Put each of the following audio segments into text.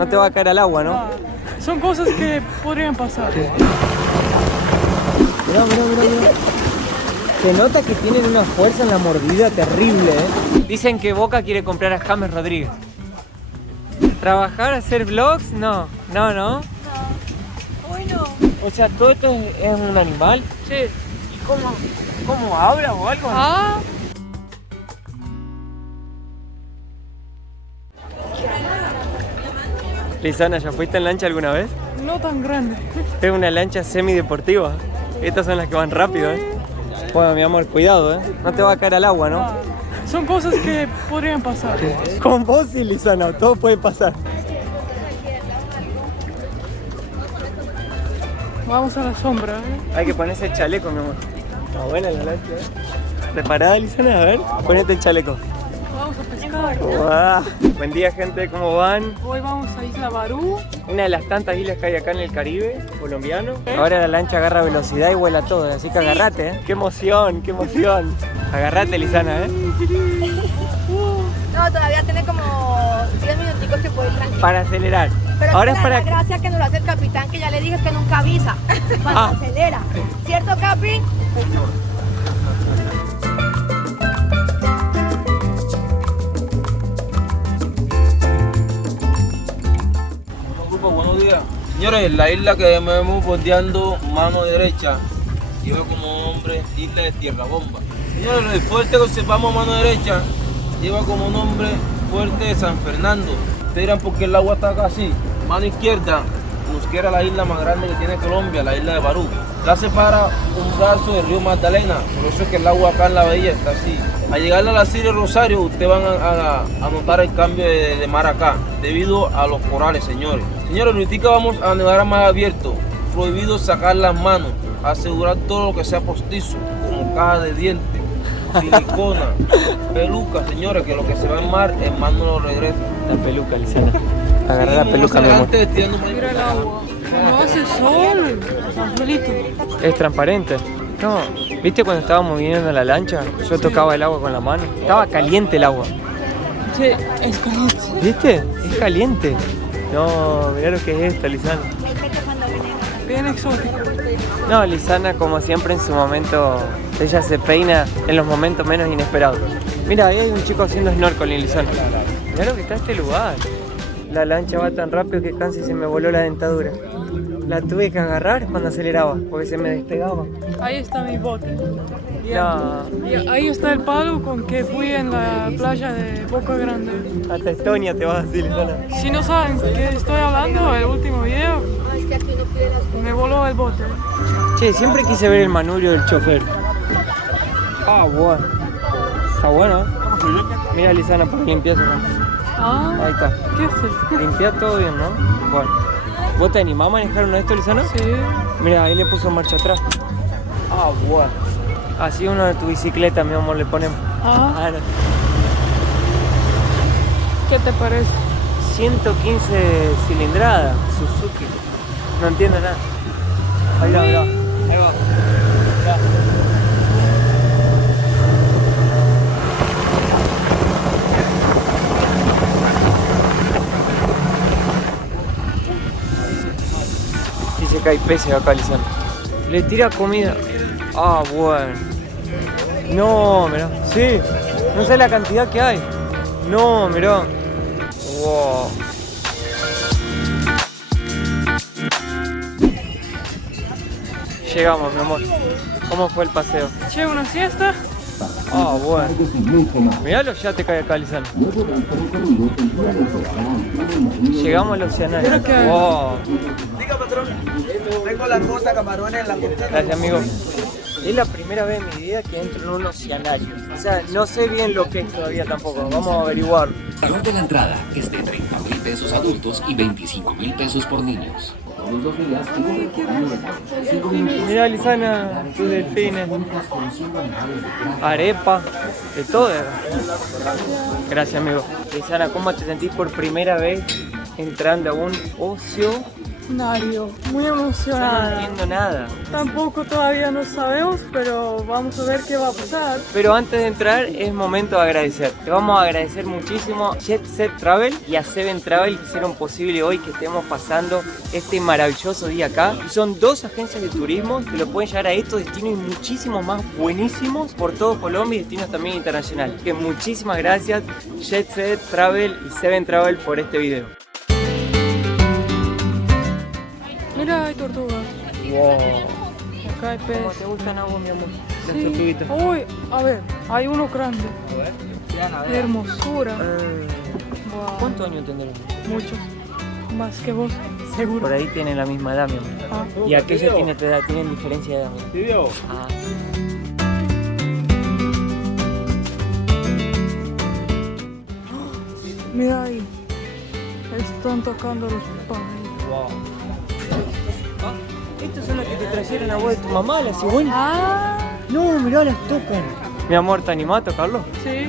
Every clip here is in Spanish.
No te va a caer al agua, ¿no? Son cosas que podrían pasar. Mirá. Se nota que tienen una fuerza en la mordida terrible, ¿eh? Dicen que Boca quiere comprar a James Rodríguez. ¿Trabajar, hacer vlogs? No. Bueno. O sea, ¿todo esto es un animal? Sí. ¿Y cómo habla o algo? Lisana, ¿ya fuiste en lancha alguna vez? No tan grande. Es una lancha semideportiva. Estas son las que van rápido, ¿eh? Bueno, mi amor, cuidado, ¿eh? No te va a caer al agua, ¿no? Son cosas que podrían pasar. Con vos y Lisana, todo puede pasar. Vamos a la sombra, ¿eh? Hay que ponerse el chaleco, mi amor. Está buena la lancha, ¿eh? ¿Preparada, Lisana? A ver, ponete el chaleco. Vamos a pescar. Wow. Buen día, gente, ¿cómo van? Hoy vamos a Isla Barú. Una de las tantas islas que hay acá en el Caribe colombiano. Ahora la lancha agarra velocidad y vuela todo, así que agarrate, ¿eh? ¡Qué emoción, qué emoción! Agarrate, Lisana, ¿eh? No, todavía tiene como 10 minuticos que puede ir tranquilo. Para acelerar. Pero Ahora es la para... gracia que nos lo hace el capitán, que ya le dije que nunca avisa cuando acelera. ¿Cierto, Capi? Buenos días. Señores, la isla que vemos bordeando mano derecha lleva como nombre Isla de Tierra Bomba. Señores, el fuerte que observamos a mano derecha lleva como nombre Fuerte de San Fernando. Ustedes dirán por qué el agua está acá así. Mano izquierda nos queda la isla más grande que tiene Colombia, la isla de Barú. La separa un brazo del río Magdalena, por eso es que el agua acá en la bahía está así. Al llegar a la Siria Rosario, ustedes van a notar el cambio de mar acá, debido a los corales, señores. Señores, ahorita vamos a navegar a mar abierto, prohibido sacar las manos, asegurar todo lo que sea postizo, como caja de dientes, silicona, peluca, señores, que lo que se va en mar, en mar no lo regresa. La peluca, Lisana. Agarra la peluca, mi amor. Mira el agua. No hace sol. Angelito. Es transparente. No, ¿viste cuando estábamos viniendo en la lancha? Yo tocaba el agua con la mano. Estaba caliente el agua. Sí, es caliente. ¿Viste? Es caliente. No, mirá lo que es esto, Lisana. Bien exótico. No, Lisana, como siempre en su momento, ella se peina en los momentos menos inesperados. Mira, ahí hay un chico haciendo snorkeling, Lisana. Mirá lo que está este lugar. La lancha va tan rápido que casi se me voló la dentadura. La tuve que agarrar cuando aceleraba, porque se me despegaba. Ahí está mi bote. No. Y ahí está el palo con que fui en la playa de Boca Grande. Hasta Estonia te vas a decir, Lisana. Si no saben qué estoy hablando, el último video me voló el bote. Che, siempre quise ver el manubrio del chofer. Ah, bueno. Está bueno, ¿eh? Mira, Lisana, para limpiar eso. Ahí está. ¿Qué haces? Limpia todo bien, ¿no? Bueno. ¿Vos te animás a manejar uno de estos, Lisana? Sí. Mira, ahí le puso marcha atrás. Ah, bueno. Así uno de tu bicicleta, mi amor, le ponemos. Ah. No. ¿Qué te parece? 115 cilindradas, Suzuki. No entiendo nada. Ahí va, mirá. Ahí va. Mirá. Dice que hay peces acá, Lisana. Le tira comida. Ah, bueno. No, mirá. Sí. No sé la cantidad que hay. No, mirá. Wow. Llegamos, mi amor. ¿Cómo fue el paseo? Che, una siesta. Ah, bueno. Miralo, ya te cae acá, Lisana. Llegamos al oceanario. Wow. Diga, patrón, tengo langosta, camarones en la costera. Gracias, amigo. Es la primera vez en mi vida que entro en un oceanario. O sea, no sé bien lo que es todavía tampoco. Vamos a averiguar. El valor de la entrada es de 30.000 pesos adultos y 25.000 pesos por niños. Mirá, Lisana, tus delfines. Arepa, de todo. Gracias, amigo. Lisana, ¿cómo te sentís por primera vez entrando a un ocio escenario. Muy Yo no emocionada. entiendo nada. Tampoco todavía no sabemos, pero vamos a ver qué va a pasar. Pero antes de entrar es momento de agradecer. Te vamos a agradecer muchísimo a Jet Set Travel y a Seven Travel que hicieron posible hoy que estemos pasando este maravilloso día acá. Y son dos agencias de turismo que lo pueden llevar a estos destinos y muchísimos más buenísimos por todo Colombia y destinos también internacionales. Que muchísimas gracias Jet Set Travel y Seven Travel por este video. Mira, hay tortugas. Wow. Acá hay ¿Cómo peces. te gustan a vos, mi amor? Las Sí. tortuguitas. Uy, a ver, hay uno grande. Qué hermosura. Wow. ¿Cuántos años tendrán? Muchos. Más que vos, seguro. Por ahí tienen la misma edad, mi amor. Ah. Y aquella tiene tu edad, tienen diferencia de edad. ¿Video? Ah. Mira ahí. Están tocando los pájaros. Wow. Ah, estos son los que te trajeron a vos de tu mamá, las cigüeñas. Ah, No, mirá, las tocan. Mi amor, ¿te animás a tocarlo? sí.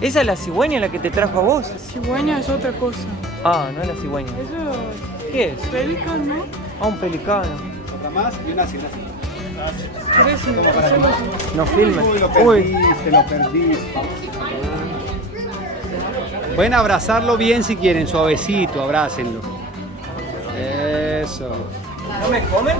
¿Esa es la cigüeña la que te trajo a vos? Cigüeña es otra cosa. Ah, no es la cigüeña. Eso ¿Qué es? es pelican, ¿no? Ah, un pelicano. Otra más y una así. Parece. No filmes. Uy, lo Uy, perdiste, lo perdiste. Pueden abrazarlo bien si quieren, suavecito, abrácenlo. Eso. ¿no me comen?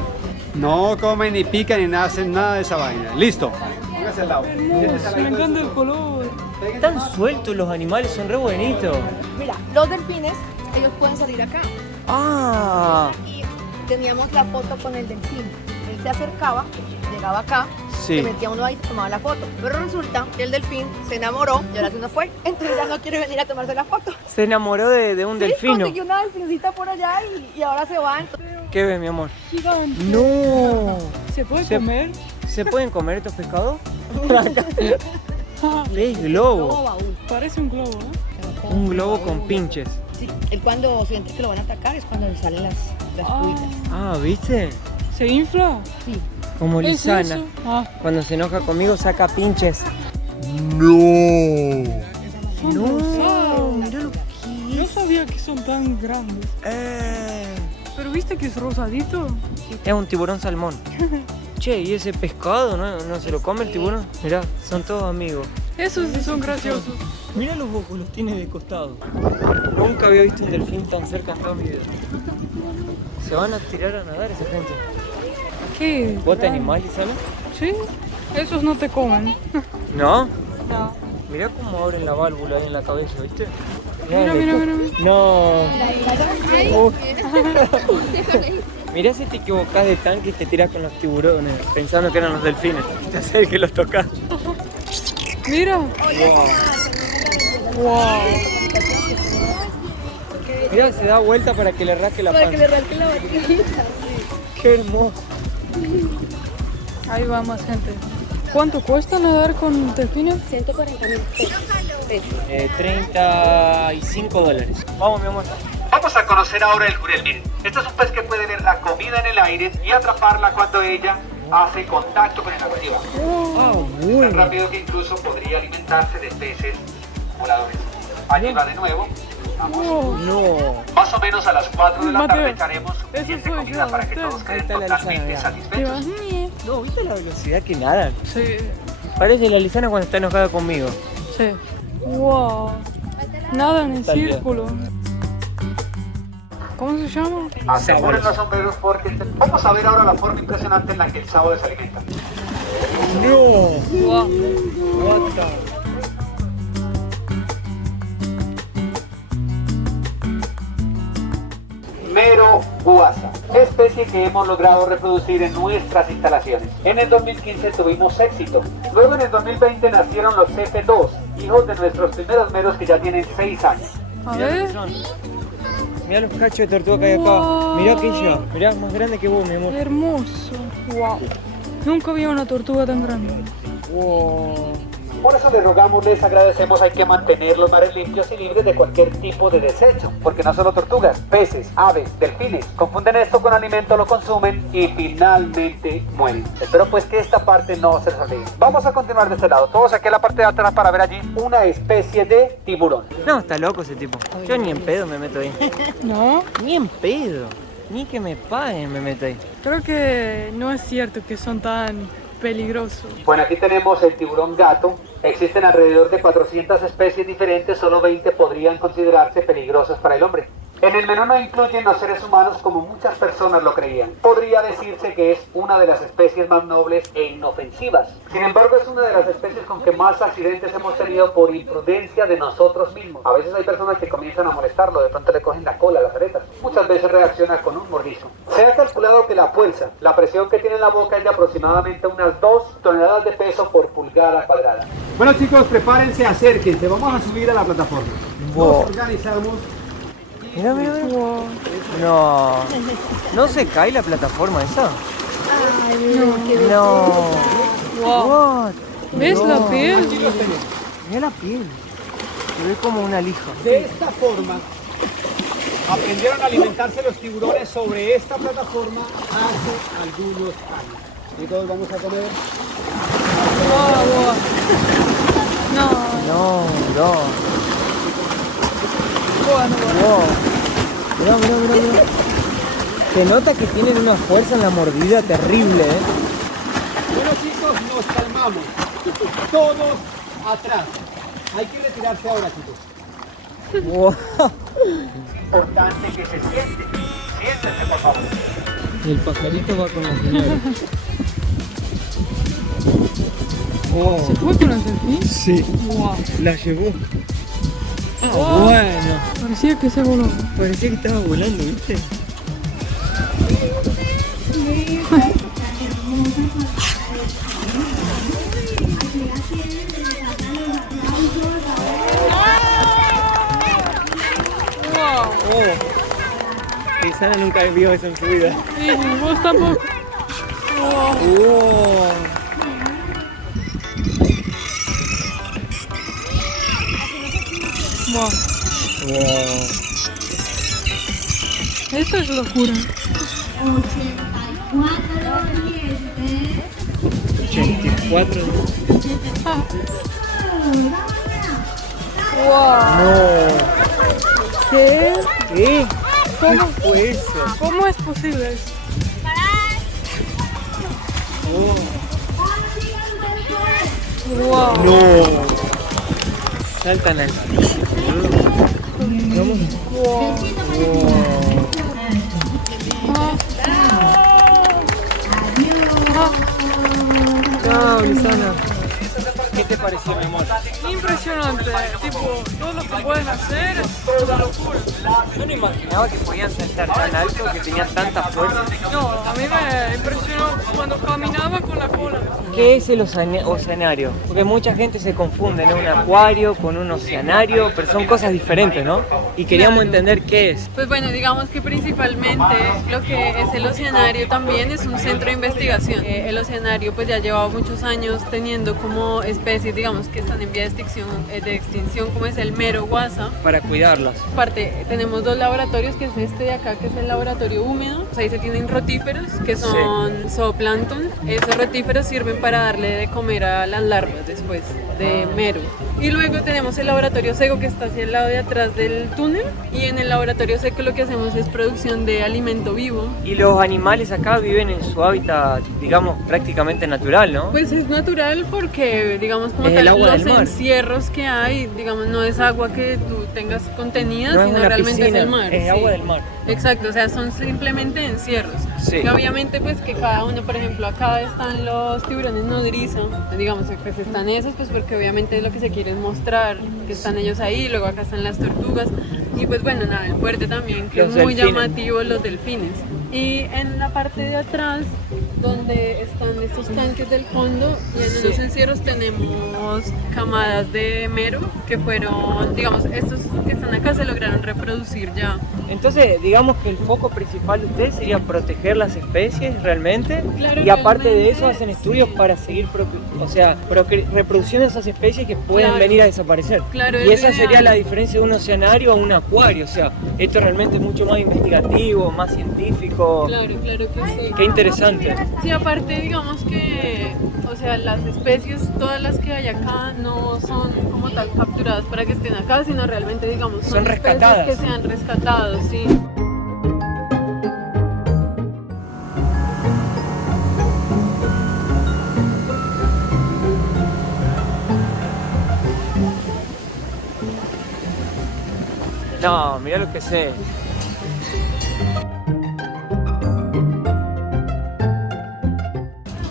No comen ni pican ni nada, hacen nada de esa vaina. Listo. Póngase al lado. Hermoso, me encanta el color. Están sueltos los animales, son re bonitos. Mira, los delfines, ellos pueden salir acá. Ah, Y teníamos la foto con el delfín. Él se acercaba, llegaba acá, Sí. se metía uno ahí y se tomaba la foto. Pero resulta que el delfín se enamoró y ahora sí no fue. Entonces ya no quiere venir a tomarse la foto. se enamoró de un Sí, delfino. consiguió una delfincita por allá y ahora se va. ¿Qué ves, mi amor? Gigante. No. ¿Se puede Se- comer? ¿Se pueden comer estos pescados? Ah, ¿Ves? Globo. Baúl. parece un globo, ¿eh? Un globo con pinches. Sí, él cuando siente que lo van a atacar es cuando le salen las Ah. puitas. Ah, ¿viste? ¿Se infla? Sí. Como ¿Qué es Lisana. eso? Ah, Cuando se enoja conmigo saca pinches. son No, rosados. mirá lo que No sabía que son tan grandes. Pero viste que es rosadito. es un tiburón salmón. Che, ¿y ese pescado no se lo come el tiburón? Mirá, son todos amigos. Esos sí son graciosos. Mirá los ojos, los tiene de costado. Nunca había visto un delfín tan cerca en toda mi vida. Se van a tirar a nadar esa gente. ¿Qué? ¿Vos te animás, Lisana? Sí, esos no te comen. ¿No? No. Mirá cómo abren la válvula ahí en la cabeza, ¿viste? Mira, mira, mira, mira. No. Mirá si te equivocás de tanque y te tirás con los tiburones, pensando que eran los delfines. Te hace el que los tocas. Mira. Wow. Mirá, se da vuelta para que le rasque la Para panza. que le rasque la batidita. Qué hermoso. Ahí va más gente. ¿Cuánto cuesta nadar con delfines? 140.000 pesos. 35 dólares. Vamos, mi amor. Vamos a conocer ahora el jurel. Miren, este es un pez que puede ver la comida en el aire y atraparla cuando ella hace contacto con el agua. Allí va. Ah, Tan bueno. rápido que incluso podría alimentarse de peces voladores. Allí va de nuevo. Vamos. Oh, No. Más o menos a las 4 de la Mateo, tarde echaremos eso suficiente soy comida yo, para que usted. todos Ahí queden está la totalmente Lisana, satisfechos. No, ¿viste la velocidad que nadan? sí, Parece la Lisana cuando está enojada conmigo. sí. Wow. Nadan en Está bien. círculo. ¿Cómo se llama? Aseguren los sombreros porque vamos a ver ahora la forma impresionante en la que el sábado se alimenta. No. Wow. What the... Mero guasa, especie que hemos logrado reproducir en nuestras instalaciones. En el 2015 tuvimos éxito. Luego en el 2020 nacieron los F2, hijos de nuestros primeros meros que ya tienen 6 años. A Mirá lo que ver. son. Mirá los cachos de tortuga que hay acá. Wow. Mirá aquella. Mirá, más grande que vos, mi amor. Hermoso. Wow. Nunca vi una tortuga tan grande. Wow. Por eso les rogamos, les agradecemos, hay que mantener los mares limpios y libres de cualquier tipo de desecho, porque no solo tortugas, peces, aves, delfines, confunden esto con alimento, lo consumen y finalmente mueren. Espero pues que esta parte no se les olvide. Vamos a continuar de este lado, todos aquí a la parte de atrás para ver allí una especie de tiburón. No, está loco ese tipo. Yo ni en pedo me meto ahí. ¿No? Ni en pedo. Ni que me paguen me meto ahí. Creo que no es cierto que son tan peligrosos. Bueno, aquí tenemos el tiburón gato. Existen alrededor de 400 especies diferentes, solo 20 podrían considerarse peligrosas para el hombre. En el menú no incluyen los seres humanos como muchas personas lo creían. Podría decirse que es una de las especies más nobles e inofensivas. Sin embargo, es una de las especies con que más accidentes hemos tenido por imprudencia de nosotros mismos. A veces hay personas que comienzan a molestarlo, de pronto le cogen la cola, las aretas. Muchas veces reacciona con un mordisco. Se ha calculado que la fuerza, la presión que tiene en la boca es de aproximadamente unas 2 toneladas de peso por pulgada cuadrada. Bueno chicos, prepárense, acérquense, vamos a subir a la plataforma. Nos organizamos. Mira, mira, mira. No. ¿No se cae la plataforma esa? No. Wow. What? ¿Ves No. la piel? Aquí los tenemos. Mira la piel. Se ve como una lija. De esta forma, aprendieron a alimentarse los tiburones sobre esta plataforma hace algunos años. Y todos vamos a comer. Wow. No. No. Wow. Mira, mira, mira, mira. Se nota que tienen una fuerza en la mordida terrible, ¿eh? Bueno chicos, nos calmamos. Todos atrás. Hay que retirarse ahora, chicos. Wow. Importante que se siente. Siéntense, por favor. El pajarito va con la señora. Wow. ¿Se fue con el delfín? Sí. Wow. La llevó. Wow. Bueno. Parecía que se voló. Parecía que estaba volando, ¿viste? Wow. Isana nunca vio eso en su vida. Sí, vos tampoco. Wow. Wow. Wow. Wow. Esto es locura. 84. Wow. No. ¿Qué? ¿Qué? ¿Cómo fue eso? ¿Cómo es posible eso? Wow. No. Saltan al piso. Vamos. Wow. Chao, Lisana. ¿Qué te pareció, mi amor? Impresionante, tipo, todo lo que pueden hacer es una locura. Yo no imaginaba que podían saltar tan alto, que tenían tanta fuerza. No, a mí me impresionó cuando caminaba con la cola. ¿Qué es el oceanario? Porque mucha gente se confunde en un acuario con un oceanario, pero son cosas diferentes, ¿no? Y queríamos Claro. entender qué es. Pues bueno, digamos que principalmente lo que es el oceanario también es un centro de investigación. El oceanario pues ya lleva muchos años teniendo como especies, digamos, que están en vía de extinción, como es el mero guasa. Para cuidarlas. Aparte, tenemos dos laboratorios, que es este de acá, que es el laboratorio húmedo. Pues ahí se tienen rotíferos, que son zooplancton. Esos rotíferos sirven para darle de comer a las larvas después de mero. Y luego tenemos el laboratorio seco, que está hacia el lado de atrás del túnel. Y en el laboratorio seco lo que hacemos es producción de alimento vivo. Y los animales acá viven en su hábitat, digamos, prácticamente natural, ¿no? Pues es natural porque, digamos, como Es tal, el agua los del mar. encierros que hay, digamos, no es agua que tú tengas contenida, No es sino una realmente piscina, es el mar. es sí. agua del mar. Exacto, o sea, son simplemente encierros. Sí. Y obviamente, pues que cada uno, por ejemplo, acá están los tiburones nodriza, digamos, pues están esos, pues porque obviamente lo que se quiere es mostrar que están ellos ahí, luego acá están las tortugas, y pues bueno, nada, el fuerte también, que Los es muy delfines. llamativo, los delfines. Y en la parte de atrás, donde están estos tanques del fondo, y en Sí. los encierros tenemos camadas de mero, que fueron, digamos, estos que están acá se lograron reproducir ya. Entonces, digamos que el foco principal de ustedes sería proteger las especies realmente. Claro, y aparte de realmente, eso hacen estudios sí. para seguir reproducción de esas especies que pueden Claro. venir a desaparecer. Claro, Y es esa lo sería ideal. la diferencia de un oceanario a un acuario. O sea, esto realmente es mucho más investigativo, más científico. Claro, claro que sí. Qué interesante. Sí, aparte digamos que, o sea, las especies, todas las que hay acá no son como tal capturadas para que estén acá, sino realmente digamos Son especies rescatadas. que se han rescatado, sí. No, mirá lo que sé.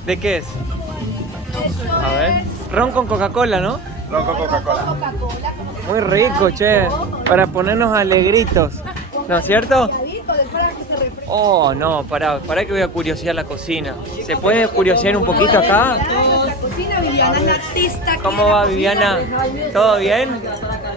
¿De qué es? A ver. Ron con Coca-Cola, ¿no? Ron con Coca-Cola. Muy rico, che. Para ponernos alegritos. ¿No es cierto? Oh, no, pará que voy a curiosear la cocina. ¿Se puede curiosear un poquito acá? La cocina, Viviana es la artista. ¿Cómo va, Viviana? ¿Todo bien?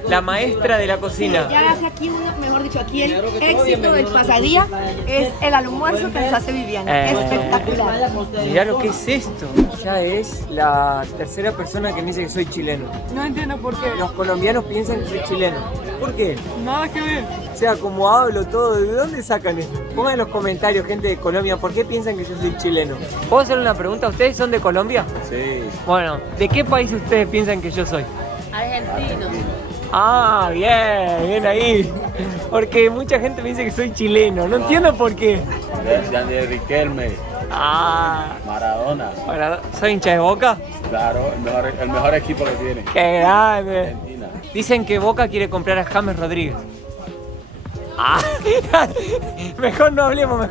La maestra de la cocina. Ya hace aquí uno, mejor dicho, aquí el éxito del pasadía es el almuerzo que nos hace Viviana. Espectacular. Mirá lo que es esto. Ya es la tercera persona que me dice que soy chileno. No entiendo por qué. Los colombianos piensan que soy chileno. ¿Por qué? Nada que ver. O sea, como hablo todo, ¿de dónde sacan esto? Pongan en los comentarios, gente de Colombia, ¿por qué piensan que yo soy chileno? ¿Puedo hacer una pregunta? ¿Ustedes son de Colombia? Sí. Bueno, ¿de qué país ustedes piensan que yo soy? Argentino. Ah, bien, bien ahí. Porque mucha gente me dice que soy chileno, no entiendo por qué. De Riquelme, Ah, Maradona. ¿soy hincha de Boca? Claro, el mejor equipo que tiene. ¡Qué grande! Argentina. Dicen que Boca quiere comprar a James Rodríguez. Ah, mejor no hablemos.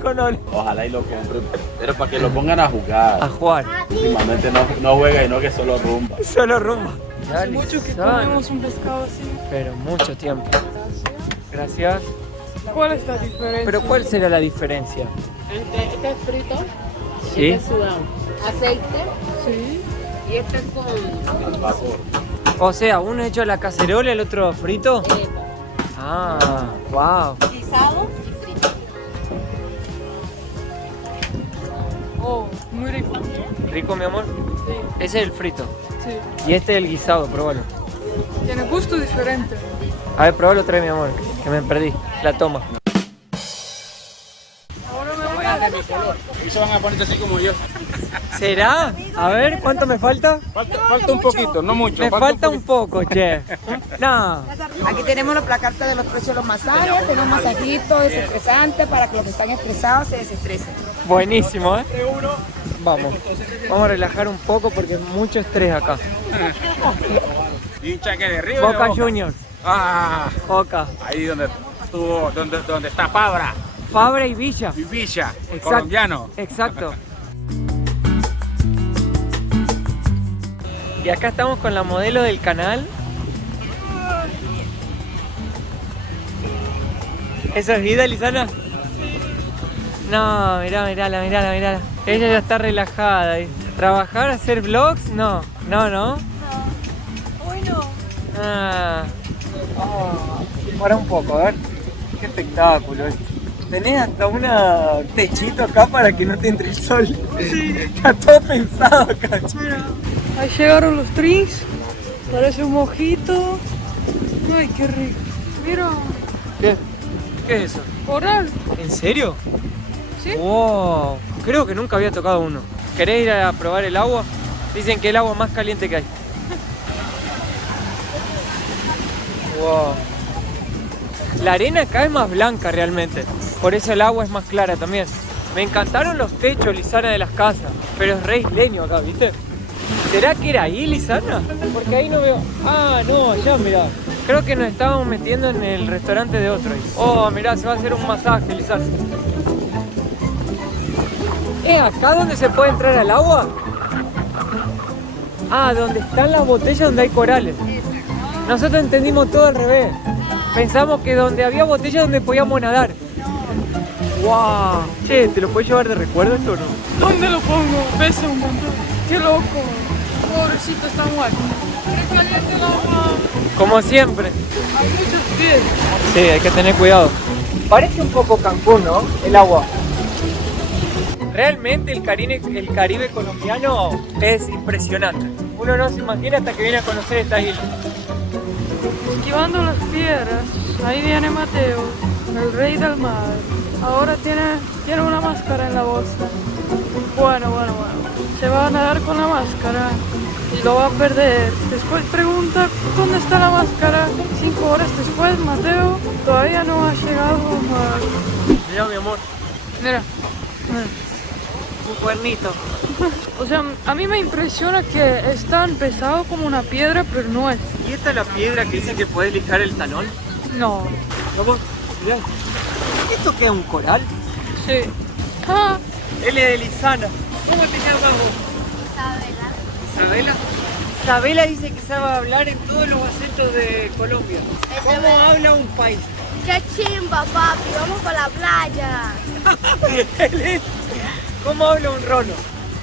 Ojalá y lo compren, pero para que lo pongan a jugar. A jugar. Últimamente no juega y no que solo rumba. Solo rumbo. Hace mucho que comemos un pescado así. Pero mucho tiempo. Gracias. ¿Cuál es la diferencia? Pero ¿cuál será la diferencia? Entre este es frito, ¿Sí? este es sudado. Aceite Sí. y este es con Vapor. O sea, uno hecho a la cacerola, el otro frito. Ah, wow. Guisado y frito. Oh, muy rico. ¿Rico, mi amor? Sí, Ese es el frito. sí. Y este es el guisado, pruébalo. Tiene gusto diferente. A ver, pruébalo otra vez, mi amor, que me perdí. La toma. Ahora me voy a... Y se van a poner así como yo. ¿Será? A ver, ¿cuánto me falta? Falta un poquito, no mucho. Me falta un poco, che. No. Aquí tenemos la placata de los precios de los masajes, tenemos masajitos desestresantes para que los que están estresados se desestresen. Buenísimo, ¿eh? Vamos a relajar un poco porque es mucho estrés acá. Y un chaque de River. Boca Juniors. Ah, Boca. ahí donde estuvo, donde está Fabra Fabra y Villa. y Villa, Exacto. colombiano. Exacto. Y acá estamos con la modelo del canal. ¿Eso es vida, Lisana? No, mirala. Ella ya está relajada. ¿Trabajar, hacer vlogs? No. Hoy no. Ah. Para un poco, a ver. Qué espectáculo. Tenés hasta un techito acá para que no te entre el sol. Sí. Está todo pensado acá. Ahí llegaron los drinks. Parece un mojito. Ay, qué rico. Mira, ¿Qué? ¿Qué es eso? coral. ¿En serio? Sí. Wow. Creo que nunca había tocado uno. ¿Querés ir a probar el agua? Dicen que es el agua más caliente que hay. Wow. La arena acá es más blanca realmente. Por eso el agua es más clara también. Me encantaron los techos, Lisana, de las casas. Pero es re isleño acá, ¿viste? ¿Será que era ahí, Lisana? Porque ahí no veo... Ah, no, allá, mirá. Creo que nos estábamos metiendo en el restaurante de otro. Oh, mirá, se va a hacer un masaje, Lisana. ¿Es acá donde se puede entrar al agua? Ah, donde están las botellas donde hay corales. Nosotros entendimos todo al revés. Pensamos que donde había botellas donde podíamos nadar. ¡Wow! Che, ¿te lo puedes llevar de recuerdo esto o no? ¿Dónde lo pongo? Pesa un montón. ¡Qué loco! Pobrecito, está muerto. ¡Qué caliente el agua! Como siempre. Hay muchos pies. Sí, hay que tener cuidado. Parece un poco Cancún, ¿no? El agua. Realmente el Caribe colombiano es impresionante. Uno no se imagina hasta que viene a conocer esta isla. Esquivando las piedras. Ahí viene Mateo, el rey del mar. Ahora tiene una máscara en la bolsa. Bueno. Se va a nadar con la máscara y lo va a perder. Después pregunta dónde está la máscara. 5 horas después, Mateo todavía no ha llegado al mar. Mira, mi amor, Mira. un cuernito. O sea, a mí me impresiona que es tan pesado como una piedra, pero no es. ¿Y esta es la piedra que dice que podés lijar el talón? No. Vamos, mirá. ¿Esto qué es un coral? Sí. Ah, Él es de Lizana. ¿Cómo te llamas vos? Isabela. Isabela dice que sabe hablar en todos los acentos de Colombia. ¿Cómo habla un país? ¡Qué chimba, papi! ¡Vamos para la playa! ¿Cómo habla un rono?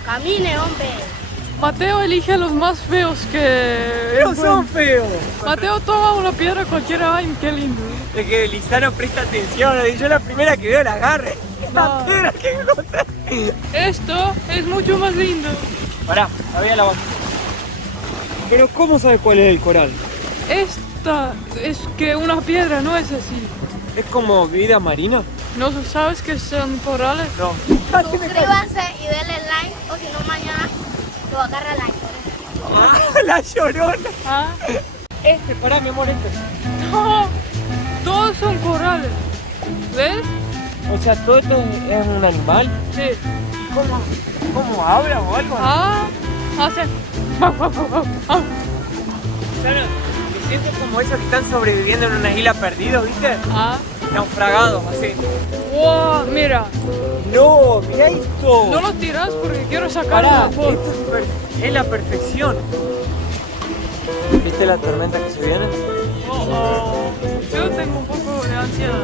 ¡Camine, hombre! Mateo elige a los más feos que... Pero son feos. Mateo toma una piedra cualquiera. ¡Ay, qué lindo! Es que Lizana presta atención. Yo la primera que veo la agarre. La piedra que encontré. Esto es mucho más lindo. Pará, había la botella. Pero ¿cómo sabes cuál es el coral? Esta es que una piedra no es así. ¿Es como vida marina? ¿No sabes que son corales? No. Suscríbanse y denle like, o si no mañana lo agarra like. Ah, la llorona. Ah. Pará, mi amor, No, todos son corales. ¿Ves? O sea, ¿todo esto es un animal? Sí. ¿Cómo habla o algo? Ah, hace... Claro, me siento como esos que están sobreviviendo en una isla perdidos, ¿viste? Ah. Naufragados, así. Wow, mira. No, mira esto. No lo tiras porque quiero sacar Pará, una foto. esto es la perfección. ¿Viste la tormenta que se viene? Yo tengo un poco de ansiedad.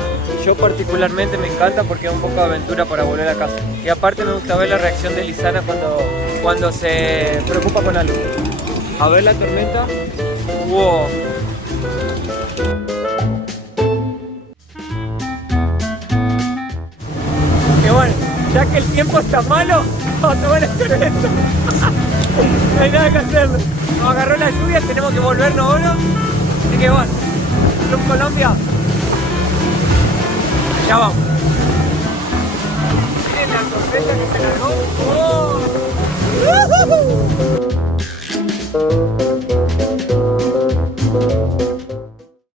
Yo particularmente me encanta porque es un poco de aventura para volver a casa. Y aparte me gusta ver la reacción de Lizana cuando se preocupa con algo. A ver la tormenta. Wow. Y bueno, ya que el tiempo está malo, vamos a tomar la cerveza. No hay nada que hacerlo. Nos agarró la lluvia, tenemos que volvernos ahora. Así que bueno, Club Colombia. Ya vamos. Miren la tormenta que se largó. ¡Oh!